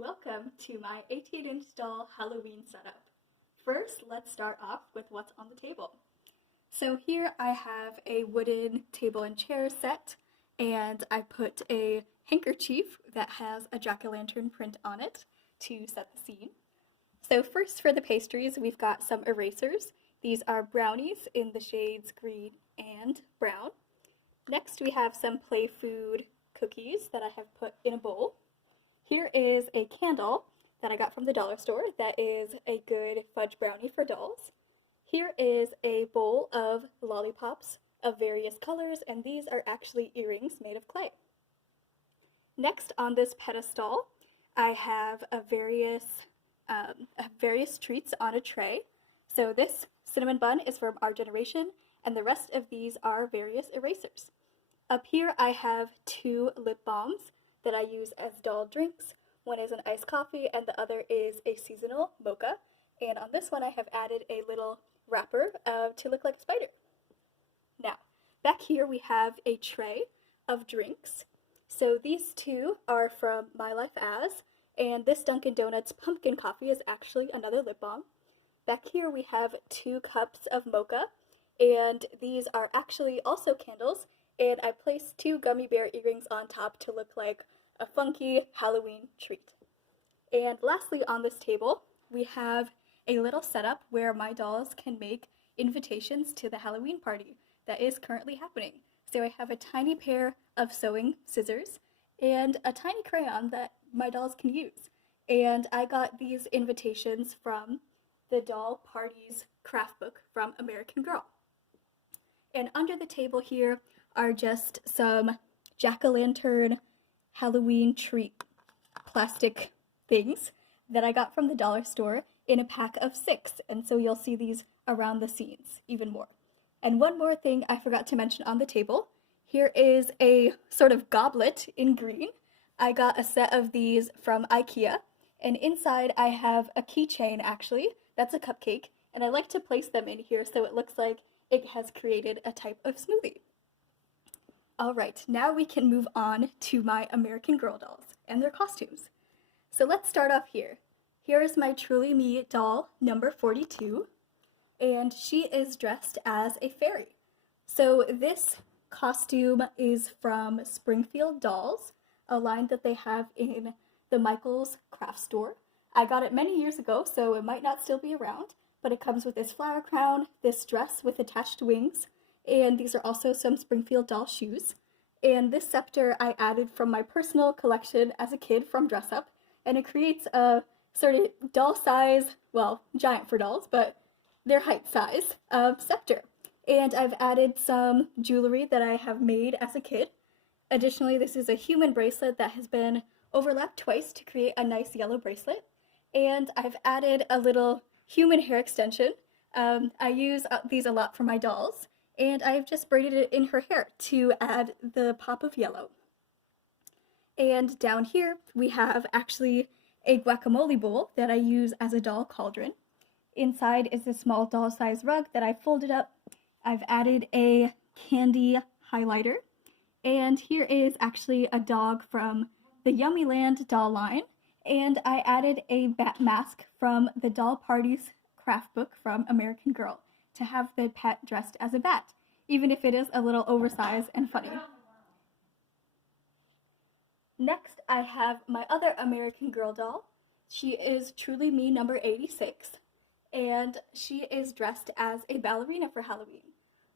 Welcome to my 18-inch doll Halloween setup. First, let's start off with what's on the table. So here I have a wooden table and chair set, and I put a handkerchief that has a jack-o'-lantern print on it to set the scene. So first for the pastries, we've got some erasers. These are brownies in the shades green and brown. Next we have some play food cookies that I have put in a bowl. Here is a candle that I got from the dollar store that is a good fudge brownie for dolls. Here is a bowl of lollipops of various colors, and these are actually earrings made of clay. Next on this pedestal, I have various treats on a tray. So this cinnamon bun is from Our Generation, and the rest of these are various erasers. Up here I have 2 lip balms that I use as doll drinks. One is an iced coffee and the other is a seasonal mocha. And on this one I have added a little wrapper to look like a spider. Now, back here we have a tray of drinks. So these 2 are from My Life As, and this Dunkin' Donuts pumpkin coffee is actually another lip balm. Back here we have 2 cups of mocha, and these are actually also candles, and I placed 2 gummy bear earrings on top to look like a funky Halloween treat. And lastly on this table, we have a little setup where my dolls can make invitations to the Halloween party that is currently happening. So I have a tiny pair of sewing scissors and a tiny crayon that my dolls can use. And I got these invitations from the Doll Parties craft book from American Girl. And under the table here are just some jack-o'-lantern Halloween treat plastic things that I got from the dollar store in a pack of 6, and so you'll see these around the scenes even more. And one more thing I forgot to mention on the table, here is a sort of goblet in green. I got a set of these from IKEA, and inside I have a keychain actually, that's a cupcake, and I like to place them in here so it looks like it has created a type of smoothie. Alright, now we can move on to my American Girl dolls and their costumes. So let's start off here. Here is my Truly Me doll, number 42, and she is dressed as a fairy. So this costume is from Springfield Dolls, a line that they have in the Michaels craft store. I got it many years ago, so it might not still be around, but it comes with this flower crown, this dress with attached wings, and these are also some Springfield doll shoes. And this scepter I added from my personal collection as a kid from Dress Up, and it creates a sort of doll size, well, giant for dolls, but their height size scepter. And I've added some jewelry that I have made as a kid. Additionally, this is a human bracelet that has been overlapped twice to create a nice yellow bracelet. And I've added a little human hair extension. I use these a lot for my dolls, and I've just braided it in her hair to add the pop of yellow. And down here we have actually a guacamole bowl that I use as a doll cauldron. Inside is a small doll size rug that I folded up. I've added a candy highlighter, and here is actually a dog from the Yummyland doll line, and I added a bat mask from the Doll Parties craft book from American Girl to have the pet dressed as a bat, even if it is a little oversized and funny. Next, I have my other American Girl doll. She is Truly Me number 86, and she is dressed as a ballerina for Halloween.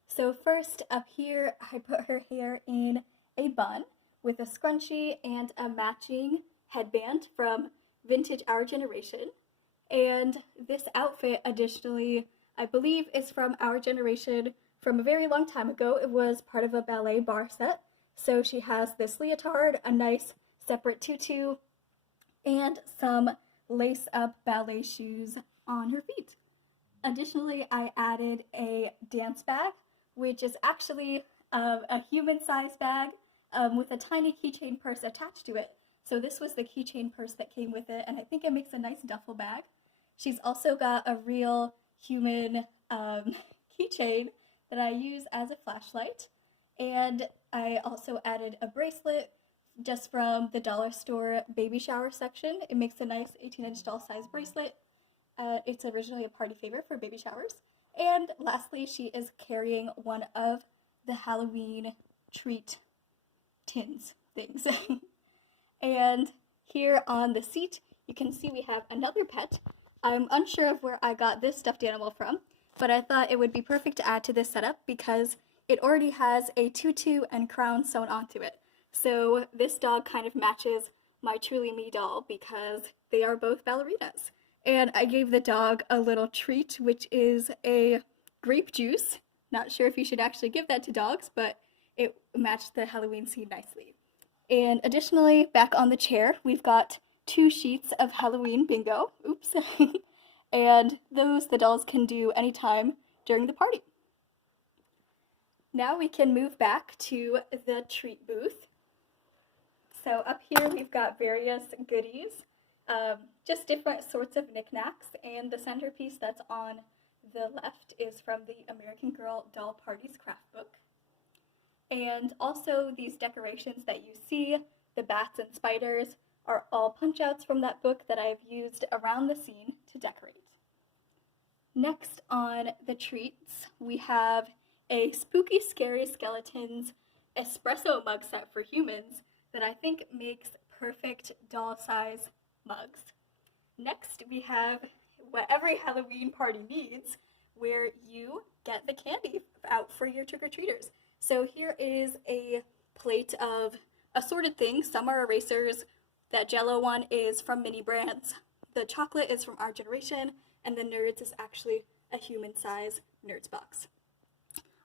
So first, up here, I put her hair in a bun with a scrunchie and a matching headband from Vintage Our Generation. And this outfit, additionally, I believe is from Our Generation from a very long time ago. It was part of a ballet bar set. So she has this leotard, a nice separate tutu, and some lace-up ballet shoes on her feet. Additionally, I added a dance bag, which is actually a human-sized bag with a tiny keychain purse attached to it. So this was the keychain purse that came with it, and I think it makes a nice duffel bag. She's also got a real human keychain that I use as a flashlight, and I also added a bracelet just from the dollar store baby shower section. It makes a nice 18-inch doll size bracelet. It's originally a party favorite for baby showers. And lastly, she is carrying one of the Halloween treat tins things. And here on the seat, you can see we have another pet. I'm unsure of where I got this stuffed animal from, but I thought it would be perfect to add to this setup because it already has a tutu and crown sewn onto it. So this dog kind of matches my Truly Me doll because they are both ballerinas. And I gave the dog a little treat, which is a grape juice. Not sure if you should actually give that to dogs, but it matched the Halloween scene nicely. And additionally, back on the chair, we've got 2 sheets of Halloween bingo. Oops. And those the dolls can do anytime during the party. Now we can move back to the treat booth. So up here we've got various goodies, just different sorts of knickknacks, and the centerpiece that's on the left is from the American Girl Doll Parties craft book. And also these decorations that you see, the bats and spiders, are all punch-outs from that book that I've used around the scene to decorate. Next on the treats, we have a Spooky Scary Skeletons espresso mug set for humans that I think makes perfect doll-size mugs. Next, we have what every Halloween party needs, where you get the candy out for your trick-or-treaters. So here is a plate of assorted things. Some are erasers. That Jell-O one is from Mini Brands. The chocolate is from Our Generation, and the Nerds is actually a human-size Nerds box.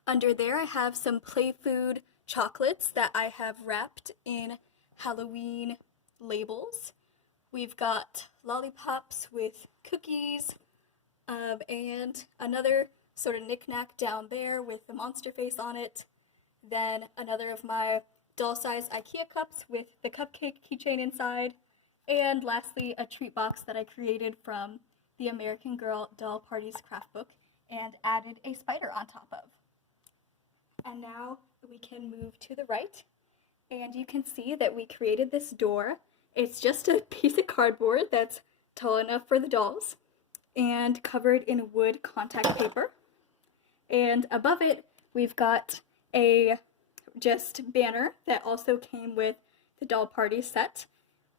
Under there, I have some play food chocolates that I have wrapped in Halloween labels. We've got lollipops with cookies, and another sort of knickknack down there with the monster face on it. Then another of my doll-size IKEA cups with the cupcake keychain inside. And lastly, a treat box that I created from the American Girl Doll Parties craft book and added a spider on top of. And now we can move to the right, and you can see that we created this door. It's just a piece of cardboard that's tall enough for the dolls and covered in wood contact paper. And above it, we've got a just banner that also came with the doll party set.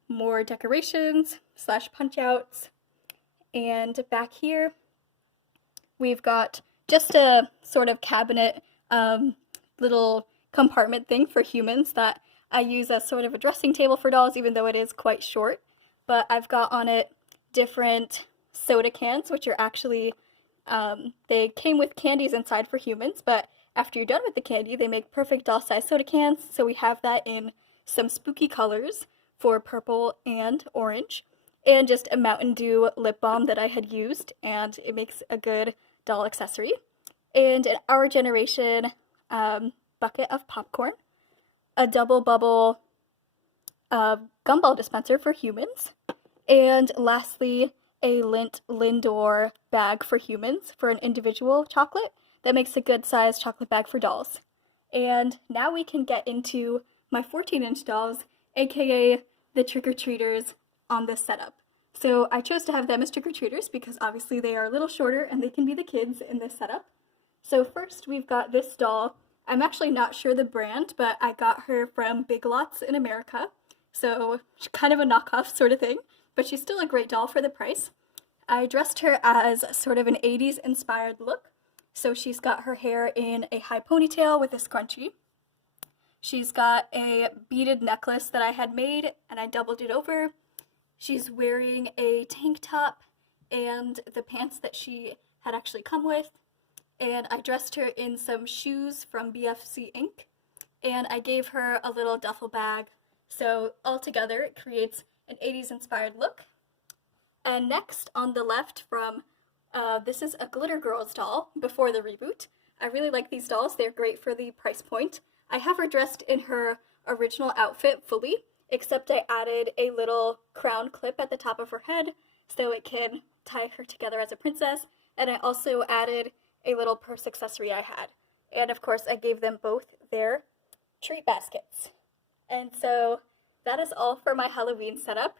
More decorations / punch outs. And back here, we've got just a sort of cabinet little compartment thing for humans that I use as sort of a dressing table for dolls, even though it is quite short. But I've got on it different soda cans, which are actually, they came with candies inside for humans, but after you're done with the candy, they make perfect doll-sized soda cans. So we have that in some spooky colors for purple and orange, and just a Mountain Dew lip balm that I had used, and it makes a good doll accessory. And an Our Generation bucket of popcorn, a double bubble gumball dispenser for humans, and lastly, a Lindt Lindor bag for humans for an individual chocolate that makes a good sized chocolate bag for dolls. And now we can get into my 14-inch dolls, aka the trick-or-treaters on this setup. So I chose to have them as trick-or-treaters because obviously they are a little shorter and they can be the kids in this setup. So first we've got this doll. I'm actually not sure the brand, but I got her from Big Lots in America. So kind of a knockoff sort of thing, but she's still a great doll for the price. I dressed her as sort of an 80s inspired look. So she's got her hair in a high ponytail with a scrunchie. She's got a beaded necklace that I had made and I doubled it over. She's wearing a tank top and the pants that she had actually come with. And I dressed her in some shoes from BFC Inc. And I gave her a little duffel bag. So altogether it creates an 80s inspired look. And next on the left from, this is a Glitter Girls doll before the reboot. I really like these dolls. They're great for the price point. I have her dressed in her original outfit fully, except I added a little crown clip at the top of her head so it can tie her together as a princess. And I also added a little purse accessory I had. And of course I gave them both their treat baskets. And so that is all for my Halloween setup.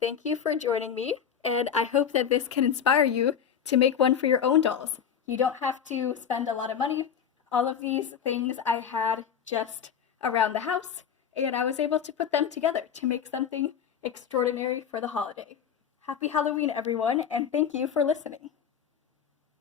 Thank you for joining me, and I hope that this can inspire you to make one for your own dolls. You don't have to spend a lot of money. All of these things I had just around the house, and I was able to put them together to make something extraordinary for the holiday. Happy Halloween, everyone, and thank you for listening.